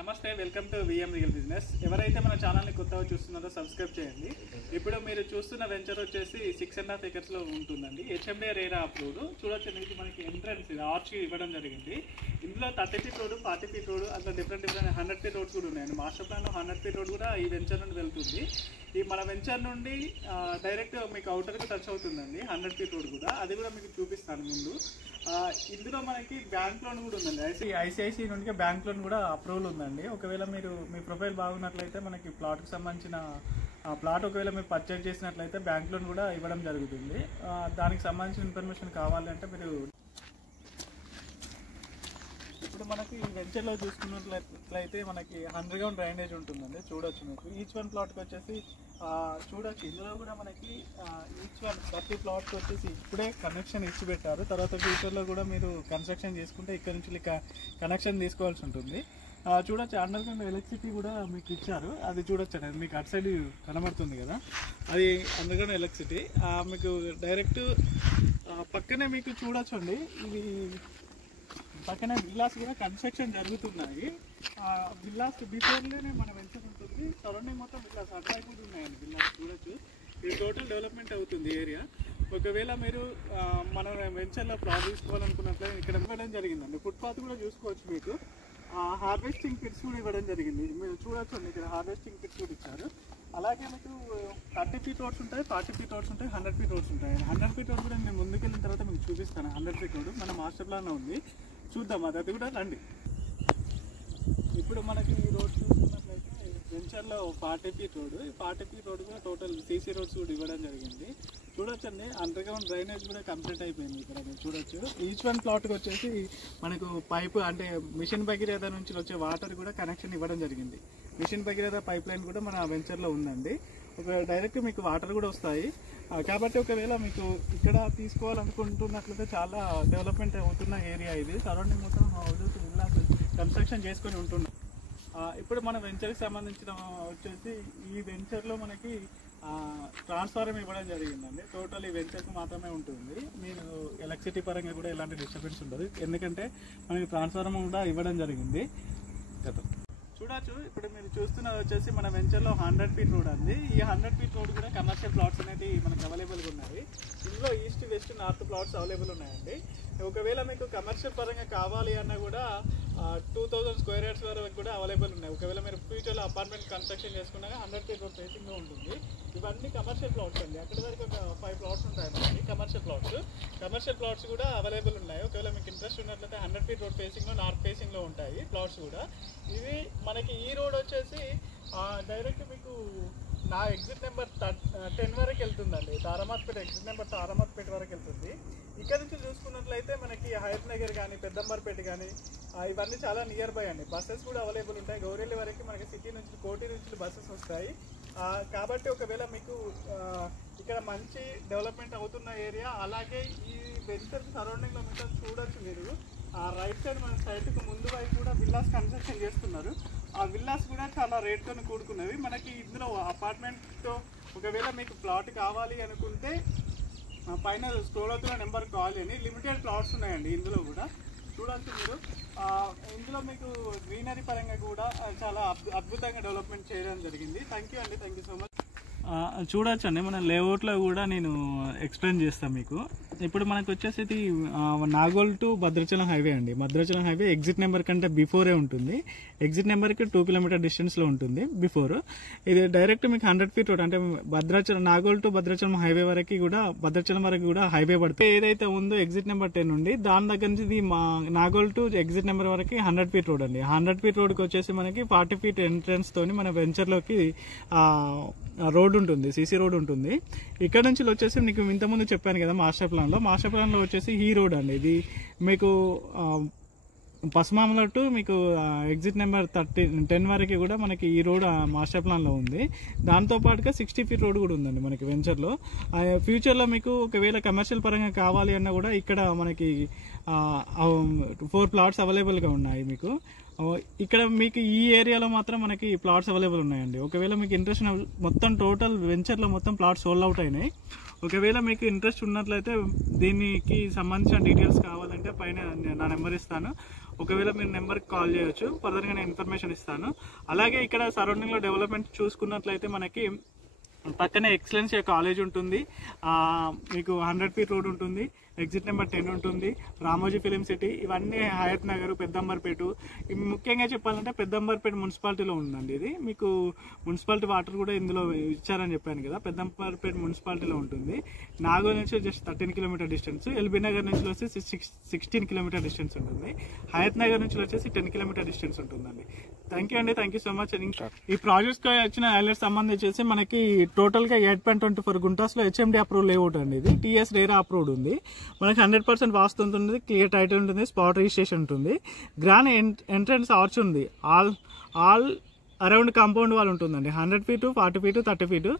నమస్తే, welcome to VM real business. ఎవరైతే మన ఛానల్ని కొత్తగా చూస్తున్నారో సబ్స్క్రైబ్ చేయండి. ఇప్పుడు మీరు చూస్తున్న వెంచర్ వచ్చేసి 6.5 acres లో ఉంటుందండి. HMDA RERA approved. చూడొచ్చు, ఇది మనకి ఎంట్రన్స్ ఆర్చ్ ఇవ్వడం జరిగింది. ఇందులో 30 feet రోడ్, 40 feet రోడ్, అట్లా డిఫరెంట్ 100 feet రోడ్స్ కూడా ఉన్నాయండి. మాస్టర్ ప్లాన్లో 100 feet రోడ్ కూడా ఈ వెంచర్ నుండి వెళ్తుంది. ఈ మన వెంచర్ నుండి డైరెక్ట్ మీకు అవుటర్కి టచ్ అవుతుందండి 100 feet రోడ్ కూడా. అది కూడా మీకు చూపిస్తాను ముందు. ఇందులో మనకి బ్యాంక్ లోన్ కూడా ఉందండి. ఐసిఐసిఐ నుండి బ్యాంక్ లోన్ కూడా అప్రూవల్ ఉందండి. ఒకవేళ మీరు మీ ప్రొఫైల్ బాగున్నట్లయితే మనకి ప్లాట్కి సంబంధించిన ప్లాట్ ఒకవేళ మీరు పర్చేజ్ చేసినట్లయితే బ్యాంక్ లోన్ కూడా ఇవ్వడం జరుగుతుంది. దానికి సంబంధించిన ఇన్ఫర్మేషన్ కావాలంటే మీరు ఇప్పుడు మనకి వెంచర్లో చూసుకున్నట్లయితే మనకి అండర్గ్రౌండ్ డ్రైనేజ్ ఉంటుందండి. చూడొచ్చు, మీకు ఈచ్ వన్ ప్లాట్కి వచ్చేసి చూడొచ్చు. ఇందులో కూడా మనకి ఈచ్ వన్ ప్రతి ప్లాట్కి వచ్చేసి ఇప్పుడే కనెక్షన్ ఇచ్చి పెట్టారు. తర్వాత ఫ్యూచర్లో కూడా మీరు కన్స్ట్రక్షన్ చేసుకుంటే ఇక్కడ నుంచి కనెక్షన్ తీసుకోవాల్సి ఉంటుంది. చూడొచ్చు, అండర్గ్రౌండ్ ఎలక్ట్రిసిటీ కూడా మీకు ఇచ్చారు. అది చూడొచ్చు అండి, మీకు అటు సైడ్ కనబడుతుంది కదా, అది అండర్గ్రౌండ్ ఎలక్ట్రిసిటీ. మీకు డైరెక్ట్ పక్కనే మీకు చూడొచ్చు అండి, ఇది పక్కనే విల్లాస్ కూడా కన్స్ట్రక్షన్ జరుగుతున్నాయి. విల్లాస్ బిఫోర్లోనే మన వెంచర్ ఉంటుంది. సరౌండింగ్ మొత్తం విల్లాస్ అటువైపు కూడా ఉన్నాయండి విల్లాస్. చూడొచ్చు, ఇది టోటల్ డెవలప్మెంట్ అవుతుంది ఏరియా. ఒకవేళ మీరు మన వెంచర్లో ప్లాట్ తీసుకోవాలనుకున్నట్లయితే ఇక్కడ ఇవ్వడం జరిగిందండి. ఫుట్పాత్ కూడా చూసుకోవచ్చు. మీకు హార్వెస్టింగ్ పిట్స్ కూడా ఇవ్వడం జరిగింది. మీరు చూడొచ్చు అండి, ఇక్కడ హార్వెస్టింగ్ పిట్స్ కూడా ఇచ్చారు. అలాగే మీకు 30 feet రోడ్స్ ఉంటాయి, 40 feet రోడ్స్ ఉంటాయి, 100 feet రోడ్స్ ఉంటాయి. 100 feet రోడ్ కూడా నేను ముందుకెళ్ళిన తర్వాత మీకు చూపిస్తాను. 100 feet రోడ్ మన మాస్టర్ ప్లాన్లో ఉంది, చూద్దాం. అది కూడా రండి. ఇప్పుడు మనకి ఈ రోడ్ చూసుకున్నట్లయితే వెంచర్లో 40 feet రోడ్, ఈ 40 feet రోడ్ కూడా టోటల్ సీసీ రోడ్స్ కూడా ఇవ్వడం జరిగింది. చూడొచ్చండి, అండర్గ్రౌండ్ డ్రైనేజ్ కూడా కంప్లీట్ అయిపోయింది. ఇక్కడ మీరు చూడొచ్చు, ఈచ్ వన్ ప్లాట్కి వచ్చేసి మనకు పైపు అంటే మిషన్ భగీరథ నుంచి వచ్చే వాటర్ కూడా కనెక్షన్ ఇవ్వడం జరిగింది. మిషన్ భగీరథ పైప్ లైన్ కూడా మన వెంచర్లో ఉందండి. డైరెక్ట్ మీకు వాటర్ కూడా వస్తాయి. కాబట్టి ఒకవేళ మీకు ఇక్కడ తీసుకోవాలనుకుంటున్నట్లయితే చాలా డెవలప్మెంట్ అవుతున్న ఏరియా ఇది. సరౌండింగ్ మొత్తం హౌసెస్ విల్లాస్ కన్స్ట్రక్షన్ చేసుకొని ఉంటున్నాం. ఇప్పుడు మన వెంచర్కి సంబంధించిన వచ్చేసి ఈ వెంచర్లో మనకి ట్రాన్స్ఫార్మర్ ఇవ్వడం జరిగిందండి. టోటల్ ఈ వెంచర్కి మాత్రమే ఉంటుంది. మీరు ఎలక్ట్రిసిటీ పరంగా కూడా ఎలాంటి డిస్టర్బెన్స్ ఉండదు, ఎందుకంటే మనకి ట్రాన్స్ఫార్మర్ కూడా ఇవ్వడం జరిగింది. చూడొచ్చు, ఇప్పుడు మీరు చూస్తున్నది వచ్చేసి మన వెంచర్లో 100 feet రోడ్ అండి. ఈ 100 feet రోడ్ కూడా కమర్షియల్ ప్లాట్స్ అనేది మనకు అవైలబుల్గా ఉన్నాయి. ఇందులో east, west, north plots available ఉన్నాయండి. ఒకవేళ మీకు కమర్షియల్ పరంగా కావాలి అన్నా కూడా 2000 square yards వరకు కూడా అవైలబుల్ ఉన్నాయి. ఒకవేళ మీరు ఫ్యూచర్లో అపార్ట్మెంట్ కన్స్ట్రక్షన్ చేసుకున్నాక 100 feet రోడ్ ఫేసింగ్లో ఉంటుంది. ఇవన్నీ కమర్షియల్ ప్లాట్స్ అండి. అక్కడి వరకు ఒక 5 plots ఉంటాయండి కమర్షియల్ ప్లాట్స్. కమర్షియల్ ప్లాట్స్ కూడా అవైలబుల్ ఉన్నాయి. ఒకవేళ మీకు ఇంట్రెస్ట్ ఉన్నట్లయితే 100 feet రోడ్ ఫేసింగ్లో, నార్త్ ఫేసింగ్లో ఉంటాయి ప్లాట్స్ కూడా. ఇవి మనకి ఈ రోడ్ వచ్చేసి డైరెక్ట్ మీకు నా ఎగ్జిట్ నెంబర్ 10 వరకు వెళ్తుందండి. తారామత్పేట ఎగ్జిట్ నెంబర్ తారామత్పేట వరకు వెళ్తుంది. ఇక్కడ నుంచి చూసుకున్నట్లయితే మనకి హయత్ నగర్ కానీ, పెద్దంబర్పేట కానీ ఇవన్నీ చాలా నియర్ బై అండి. బస్సెస్ కూడా అవైలబుల్ ఉంటాయి. గౌరెల్లి వరకు మనకి సిటీ నుంచి, కోటి నుంచి బస్సెస్ వస్తాయి. కాబట్టి ఒకవేళ మీకు ఇక్కడ మంచి డెవలప్మెంట్ అవుతున్న ఏరియా. అలాగే ఈ వెంచర్ సరౌండింగ్లో మీకు చూడొచ్చు, మీరు రైట్ సైడ్ మన సైడ్కి ముందు వైపు కూడా విల్లాస్ కన్స్ట్రక్షన్ చేస్తున్నారు. ఆ విల్లాస్ కూడా చాలా రేట్తో కూడుకున్నవి. మనకి ఇందులో అపార్ట్మెంట్తో ఒకవేళ మీకు ప్లాట్ కావాలి అనుకుంటే పైన స్క్రోల్ అవుతున్న నెంబర్ కాల్ చేయండి. లిమిటెడ్ ప్లాట్స్ ఉన్నాయండి ఇందులో కూడా. చూడవచ్చు మీరు, ఇందులో మీకు గ్రీనరీ పరంగా కూడా చాలా అద్భుతంగా డెవలప్మెంట్ చేయడం జరిగింది. థ్యాంక్ యూ అండి, థ్యాంక్ యూ సో మచ్. చూడొచ్చు అండి, మన లేఅవుట్లో కూడా నేను ఎక్స్ప్లెయిన్ చేస్తాను మీకు. ఇప్పుడు మనకు వచ్చేసి నాగోల్ టు భద్రాచలం హైవే అండి. భద్రాచలం హైవే ఎగ్జిట్ నెంబర్ కంటే బిఫోరే ఉంటుంది. ఎగ్జిట్ నెంబర్కి 2 kilometer డిస్టెన్స్లో ఉంటుంది బిఫోర్. ఇది డైరెక్ట్ మీకు 100 feet రోడ్ అంటే భద్రాచలం, నాగోల్ టు భద్రాచలం హైవే వరకు కూడా, భద్రాచలం వరకు కూడా హైవే పడుతుంది. ఏదైతే ఉందో ఎగ్జిట్ నెంబర్ 10 ఉంది, దాని దగ్గర నుంచి ఇది నాగోల్ టు ఎగ్జిట్ నెంబర్ వరకు 100 feet రోడ్ అండి. 100 feet రోడ్కి వచ్చేసి మనకి 40 feet ఎంట్రన్స్ తోని మన వెంచర్లోకి రోడ్ ఉంటుంది, సీసీ రోడ్ ఉంటుంది. ఇక్కడ నుంచి వచ్చేసి మీకు ఇంతకుముందు చెప్పాను కదా మాస్టర్ ప్లాన్లో వచ్చేసి ఈ రోడ్ అండి. ఇది మీకు పసుమామల టు మీకు ఎగ్జిట్ నెంబర్ 10 వరకు కూడా మనకి ఈ రోడ్ మాస్టర్ ప్లాన్లో ఉంది. దాంతోపాటుగా 60 feet రోడ్ కూడా ఉందండి మనకి వెంచర్లో. ఫ్యూచర్లో మీకు ఒకవేళ కమర్షియల్ పరంగా కావాలి అన్నా కూడా ఇక్కడ మనకి 4 plots అవైలబుల్గా ఉన్నాయి మీకు. ఇక్కడ మీకు ఈ ఏరియాలో మాత్రం మనకి ప్లాట్స్ అవైలబుల్ ఉన్నాయండి. ఒకవేళ మీకు ఇంట్రెస్ట్ మొత్తం టోటల్ వెంచర్లో మొత్తం ప్లాట్స్ సోల్డ్ అవుట్ అయినాయి. ఒకవేళ మీకు ఇంట్రెస్ట్ ఉన్నట్లయితే దీనికి సంబంధించిన డీటెయిల్స్ కావాలంటే పైన నా నెంబర్ ఇస్తాను. ఒకవేళ మీరు నెంబర్కి కాల్ చేయొచ్చు, ఫర్దర్గా నేను ఇన్ఫర్మేషన్ ఇస్తాను. అలాగే ఇక్కడ సరౌండింగ్లో డెవలప్మెంట్ చూసుకున్నట్లయితే మనకి పక్కనే ఎక్సలెన్సీ కాలేజ్ ఉంటుంది, మీకు 100 ఫీట్ రోడ్ ఉంటుంది, ఎగ్జిట్ నెంబర్ 10 ఉంటుంది, రామోజీ ఫిలిం సిటీ, ఇవన్నీ హయత్ నగర్, పెద్దంబర్పేట. ముఖ్యంగా చెప్పాలంటే పెద్దంబర్పేట మున్సిపాలిటీలో ఉందండి. ఇది మీకు మున్సిపాలిటీ వాటర్ కూడా ఇందులో ఇచ్చారని చెప్పాను కదా, పెద్దంబర్పేట మున్సిపాలిటీలో ఉంటుంది. నాగోల్ నుంచి just 13 kilometre distance, LB Nagar నుంచి వచ్చేసి 16 కిలోమీటర్ డిస్టెన్స్ ఉంటుంది, హయత్ నగర్ నుంచి వచ్చేసి 10 కిలోమీటర్ డిస్టెన్స్ ఉంటుందండి. థ్యాంక్ యూ అండి, థ్యాంక్ యూ సో మచ్. ఈ ప్రాజెక్ట్స్కి వచ్చిన హైలైట్స్ సంబంధించి మనకి టోటల్గా 8.24 గుంటాస్లో HMD అప్రూవ్ లేఅవుట్ అండి. ఇది TS రేరా అప్రూవ్డ్ ఉంది. మనకి 100% వాస్తు ఉంటుంది, క్లియర్ టైటిల్ ఉంటుంది, స్పాట్ రిజిస్ట్రేషన్ ఉంటుంది, గ్రాండ్ ఎంట్రన్స్ ఆర్చ్ ఉంది, ఆల్ అరౌండ్ కాంపౌండ్ వాల్ ఉంటుందండి. 100 feet, 40 feet, 30 feet,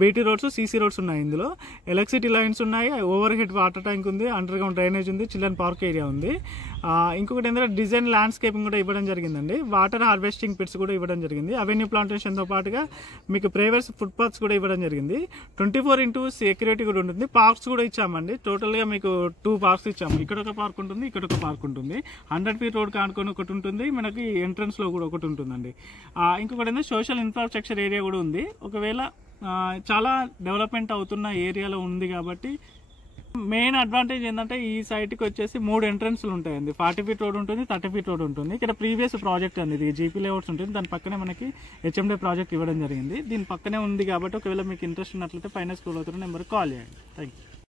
BT roads, CC roads ఉన్నాయి. ఇందులో ఎలక్ట్రిసిటీ లైన్స్ ఉన్నాయి, ఓవర్ హెడ్ వాటర్ ట్యాంక్ ఉంది, అండర్ గ్రౌండ్ డ్రైనేజ్ ఉంది, చిల్డ్రన్ పార్క్ ఏరియా ఉంది. ఇంకొకటి ఏంటంటే డిజైన్ ల్యాండ్స్కేపింగ్ కూడా ఇవ్వడం జరిగిందండి, వాటర్ హార్వెస్టింగ్ పిట్స్ కూడా ఇవ్వడం జరిగింది, అవెన్యూ ప్లాంటేషన్తో పాటుగా మీకు ప్రైవేట్ ఫుట్పాత్స్ కూడా ఇవ్వడం జరిగింది. 24x సెక్యూరిటీ కూడా ఉంటుంది, పార్క్స్ కూడా ఇచ్చామండి. టోటల్గా మీకు 2 పార్క్స్ ఇచ్చాము, ఇక్కడ ఒక పార్క్ ఉంటుంది, ఇక్కడ ఒక పార్క్ ఉంటుంది. 100 ఫీట్ రోడ్ కానుకొని ఒకటి ఉంటుంది, మనకి ఎంట్రన్స్లో కూడా ఒకటి ఉంటుందండి. ఇంకొకటి ఏంటంటే సోషల్ ఇన్ఫ్రాస్ట్రక్చర్ ఏరియా కూడా ఉంది. ఒకవేళ చాలా డెవలప్మెంట్ అవుతున్న ఏరియాలో ఉంది కాబట్టి మెయిన్ అడ్వాంటేజ్ ఏంటంటే ఈ సైట్కి వచ్చేసి 3 ఎంట్రన్స్లు ఉంటాయండి. 40 ఫీట్ రోడ్ ఉంటుంది, 30 ఫీట్ రోడ్ ఉంటుంది. ఇక్కడ ప్రీవియస్ ప్రాజెక్ట్ అండి, ఇది GP లేఅవుట్స్ ఉంటుంది, దాని పక్కనే మనకి HMD ప్రాజెక్ట్ ఇవ్వడం జరిగింది. దీని పక్కనే ఉంది కాబట్టి ఒకవేళ మీకు ఇంట్రెస్ట్ ఉన్నట్లయితే పైన స్క్రోల్ అవుతున్న నెంబర్కి కాల్ చేయండి. Thank you.